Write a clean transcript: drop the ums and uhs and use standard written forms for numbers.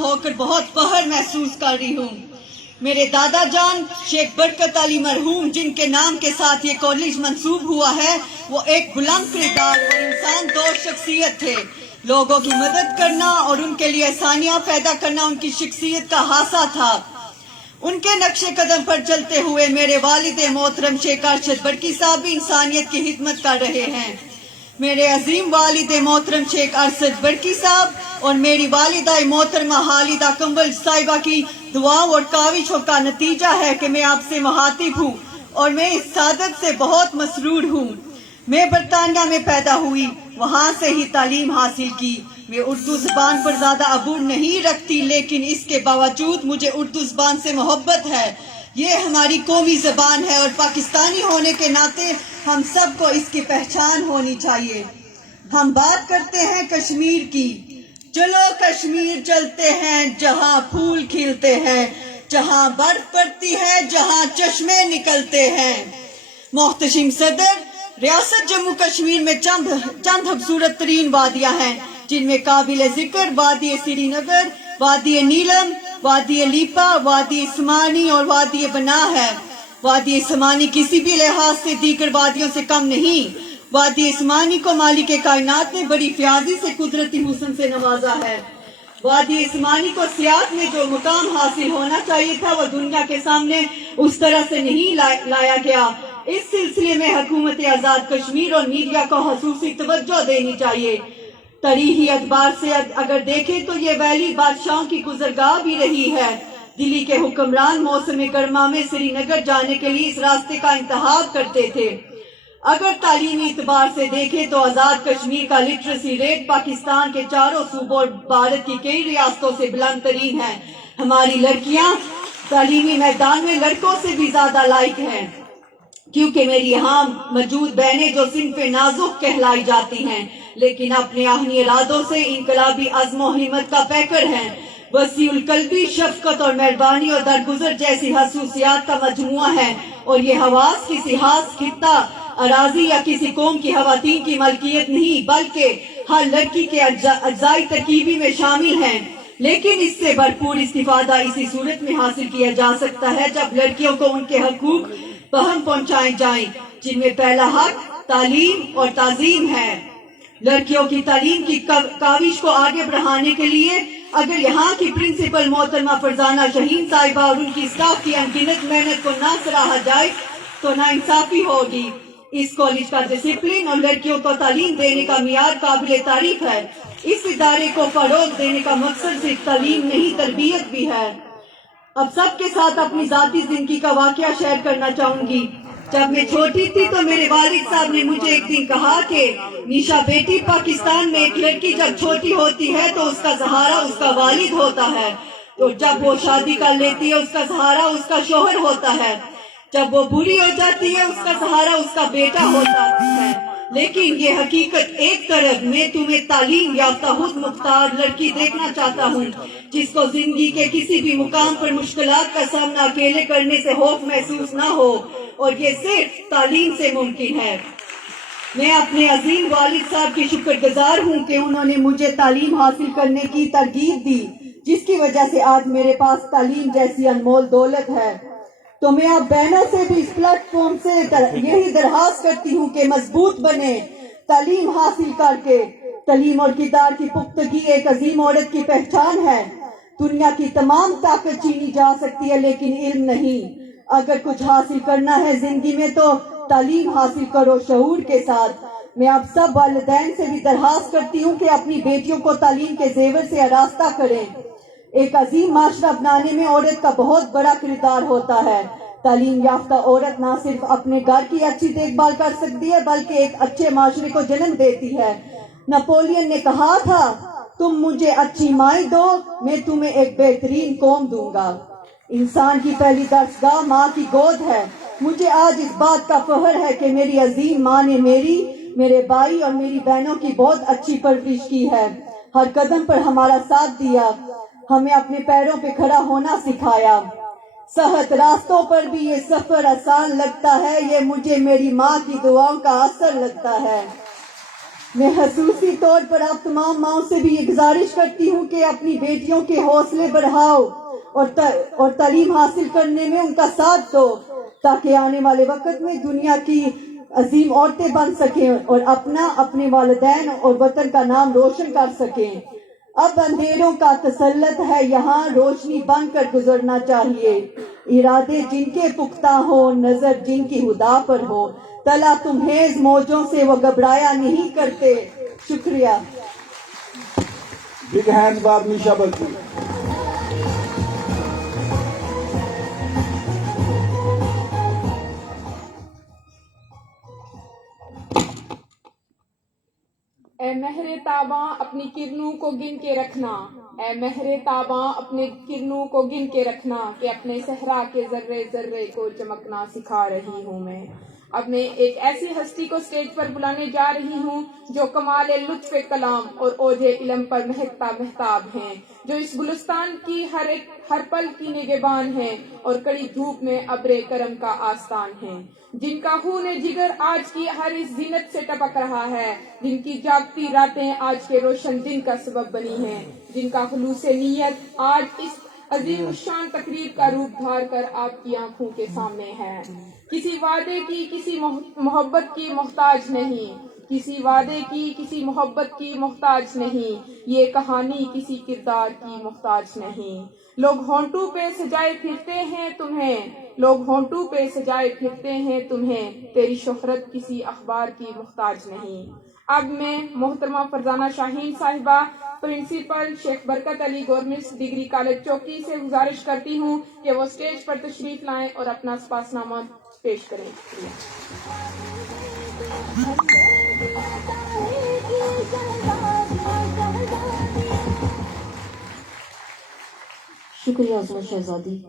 ہو کر بہت فخر محسوس کر رہی ہوں۔ میرے دادا جان شیخ برکت علی مرحوم، جن کے نام کے ساتھ یہ کالج منسوب ہوا ہے، وہ ایک بلند کردار اور انسان دوست شخصیت تھے۔ لوگوں کی مدد کرنا اور ان کے لیے آسانیاں پیدا کرنا ان کی شخصیت کا خاصہ تھا۔ ان کے نقش قدم پر چلتے ہوئے میرے والد محترم شیخ ارشد برکی صاحب بھی انسانیت کی خدمت کر رہے ہیں۔ میرے عظیم والد محترم شیخ ارشد برکی صاحب اور میری والدہ محترمہ خالدہ کمبل صاحبہ کی دعاؤں اور کاوشوں کا نتیجہ ہے کہ میں آپ سے مخاطب ہوں اور میں اس سعادت سے بہت مسرور ہوں۔ میں برطانیہ میں پیدا ہوئی، وہاں سے ہی تعلیم حاصل کی۔ میں اردو زبان پر زیادہ عبور نہیں رکھتی، لیکن اس کے باوجود مجھے اردو زبان سے محبت ہے۔ یہ ہماری قومی زبان ہے اور پاکستانی ہونے کے ناطے ہم سب کو اس کی پہچان ہونی چاہیے۔ ہم بات کرتے ہیں کشمیر کی۔ چلو کشمیر چلتے ہیں، جہاں پھول کھلتے ہیں، جہاں برف پڑتی ہے، جہاں چشمے نکلتے ہیں۔ محتشم صدر، ریاست جموں کشمیر میں چند خوبصورت ترین وادیاں ہیں، جن میں قابل ذکر وادی سری نگر، وادی نیلم، وادی لیپا، وادی سمانی اور وادی بنا ہے۔ وادی سمانی کسی بھی لحاظ سے دیگر وادیوں سے کم نہیں۔ وادی سمانی کو مالک کائنات نے بڑی فیاضی سے قدرتی حسن سے نوازا ہے۔ وادی سمانی کو سیاحت میں جو مقام حاصل ہونا چاہیے تھا، وہ دنیا کے سامنے اس طرح سے نہیں لایا گیا۔ اس سلسلے میں حکومت آزاد کشمیر اور میڈیا کو خصوصی توجہ دینی چاہیے۔ تاریخی اعتبار سے اگر دیکھیں تو یہ ویلی بادشاہوں کی گزرگاہ بھی رہی ہے۔ دلی کے حکمران موسم گرما میں سری نگر جانے کے لیے اس راستے کا انتخاب کرتے تھے۔ اگر تعلیمی اعتبار سے دیکھیں تو آزاد کشمیر کا لٹریسی ریٹ پاکستان کے چاروں صوبوں اور بھارت کی کئی ریاستوں سے بلند ترین ہے۔ ہماری لڑکیاں تعلیمی میدان میں لڑکوں سے بھی زیادہ لائق ہیں، کیونکہ میری یہاں موجود بہنیں جو صنف نازک کہلائی جاتی ہیں، لیکن اپنے آہنی ارادوں سے انقلابی عزم و ہمت کا پیکر ہیں، وسیع القلبی، شفقت اور مہربانی اور درگزر جیسی خصوصیات کا مجموعہ ہے، اور یہ حواس کسی خاص خطہ، اراضی یا کسی قوم کی خواتین کی ملکیت نہیں، بلکہ ہر لڑکی کے اجزائی ترکیبی میں شامل ہیں۔ لیکن اس سے بھرپور استفادہ اسی صورت میں حاصل کیا جا سکتا ہے جب لڑکیوں کو ان کے حقوق فہم پہنچائے جائیں، جن میں پہلا حق تعلیم اور تعظیم ہے۔ لڑکیوں کی تعلیم کی کاوش کو آگے بڑھانے کے لیے اگر یہاں کی پرنسپل محترمہ فرزانہ شہین صاحبہ اور ان کی اسٹاف کی انگنت محنت کو نہ سراہا جائے تو ناانصافی ہوگی۔ اس کالج کا ڈسپلن اور لڑکیوں کو تعلیم دینے کا معیار قابل تعریف ہے۔ اس ادارے کو فروغ دینے کا مقصد صرف تعلیم نہیں، تربیت بھی ہے۔ اب سب کے ساتھ اپنی ذاتی زندگی کا واقعہ شیئر کرنا چاہوں گی۔ جب میں چھوٹی تھی تو میرے والد صاحب نے مجھے ایک دن کہا کہ نیشا بیٹی، پاکستان میں ایک لڑکی جب چھوٹی ہوتی ہے تو اس کا سہارا اس کا والد ہوتا ہے، اور جب وہ شادی کر لیتی ہے اس کا سہارا اس کا شوہر ہوتا ہے، جب وہ بوڑھی ہو جاتی ہے اس کا سہارا اس کا بیٹا ہوتا ہے۔ لیکن یہ حقیقت ایک طرف، میں تمہیں تعلیم یافتہ خود مختار لڑکی دیکھنا چاہتا ہوں، جس کو زندگی کے کسی بھی مقام پر مشکلات کا سامنا اکیلے کرنے سے خوف محسوس نہ ہو، اور یہ صرف تعلیم سے ممکن ہے۔ میں اپنے عظیم والد صاحب کی شکر گزار ہوں کہ انہوں نے مجھے تعلیم حاصل کرنے کی ترغیب دی، جس کی وجہ سے آج میرے پاس تعلیم جیسی انمول دولت ہے۔ تو میں اب بہنوں سے بھی اس پلیٹ فارم سے یہی درخواست کرتی ہوں کہ مضبوط بنے، تعلیم حاصل کر کے۔ تعلیم اور کردار کی پختگی ایک عظیم عورت کی پہچان ہے۔ دنیا کی تمام طاقت چینی جا سکتی ہے لیکن علم نہیں۔ اگر کچھ حاصل کرنا ہے زندگی میں تو تعلیم حاصل کرو شعور کے ساتھ۔ میں اب سب والدین سے بھی درخواست کرتی ہوں کہ اپنی بیٹیوں کو تعلیم کے زیور سے آراستہ کریں۔ ایک عظیم معاشرہ بنانے میں عورت کا بہت بڑا کردار ہوتا ہے۔ تعلیم یافتہ عورت نہ صرف اپنے گھر کی اچھی دیکھ بھال کر سکتی ہے بلکہ ایک اچھے معاشرے کو جنم دیتی ہے۔ نپولین نے کہا تھا، تم مجھے اچھی مائیں دو، میں تمہیں ایک بہترین قوم دوں گا۔ انسان کی پہلی درسگاہ ماں کی گود ہے۔ مجھے آج اس بات کا فخر ہے کہ میری عظیم ماں نے میرے بھائی اور میری بہنوں کی بہت اچھی پرورش کی ہے، ہر قدم پر ہمارا ساتھ دیا، ہمیں اپنے پیروں پہ کھڑا ہونا سکھایا۔ سخت راستوں پر بھی یہ سفر آسان لگتا ہے، یہ مجھے میری ماں کی دعاؤں کا اثر لگتا ہے۔ میں خصوصی طور پر آپ تمام ماؤں سے بھی یہ گزارش کرتی ہوں کہ اپنی بیٹیوں کے حوصلے بڑھاؤ اور تعلیم حاصل کرنے میں ان کا ساتھ دو تاکہ آنے والے وقت میں دنیا کی عظیم عورتیں بن سکیں اور اپنے والدین اور وطن کا نام روشن کر سکیں۔ اب اندھیروں کا تسلط ہے یہاں، روشنی بن کر گزرنا چاہیے۔ ارادے جن کے پختہ ہو، نظر جن کی ہدا پر ہو، تلا تمہیز موجوں سے وہ گھبرایا نہیں کرتے۔ شکریہ۔ Big hands for Nisha Balki. اے مہر تاباں اپنی کرنوں کو گن کے رکھنا، اے مہر تاباں اپنے کرنوں کو گن کے رکھنا، کہ اپنے صحرا کے ذرے ذرے کو چمکنا سکھا رہی ہوں میں۔ اب میں ایک ایسی ہستی کو سٹیج پر بلانے جا رہی ہوں جو کمال لطف کلام اور اوج علم پر مہکتا مہتاب ہیں، جو اس گلستان کی ہر پل کی نگہبان ہیں اور کڑی دھوپ میں ابر کرم کا آستان ہیں، جن کا خون جگر آج کی ہر اس زینت سے ٹپک رہا ہے، جن کی جاگتی راتیں آج کے روشن دن کا سبب بنی ہیں، جن کا خلوص نیت آج اس عظیم الشان تقریب کا روپ دھار کر آپ کی آنکھوں کے سامنے ہے۔ کسی وعدے کی، کسی محبت کی محتاج نہیں، کسی وعدے کی، کسی محبت کی محتاج نہیں، یہ کہانی کسی کردار کی محتاج نہیں۔ لوگ ہونٹوں پہ سجائے پھرتے ہیں تمہیں، لوگ ہونٹوں پہ سجائے پھرتے ہیں تمہیں، تیری شہرت کسی اخبار کی محتاج نہیں۔ اب میں محترمہ فرزانہ شاہین صاحبہ، پرنسپل شیخ برکت علی گورنمنٹ ڈگری کالج چوکی سے گزارش کرتی ہوں کہ وہ سٹیج پر تشریف لائیں اور اپنا سپاسنامہ پیش کریں۔ شکریہ عظمت شہزادی۔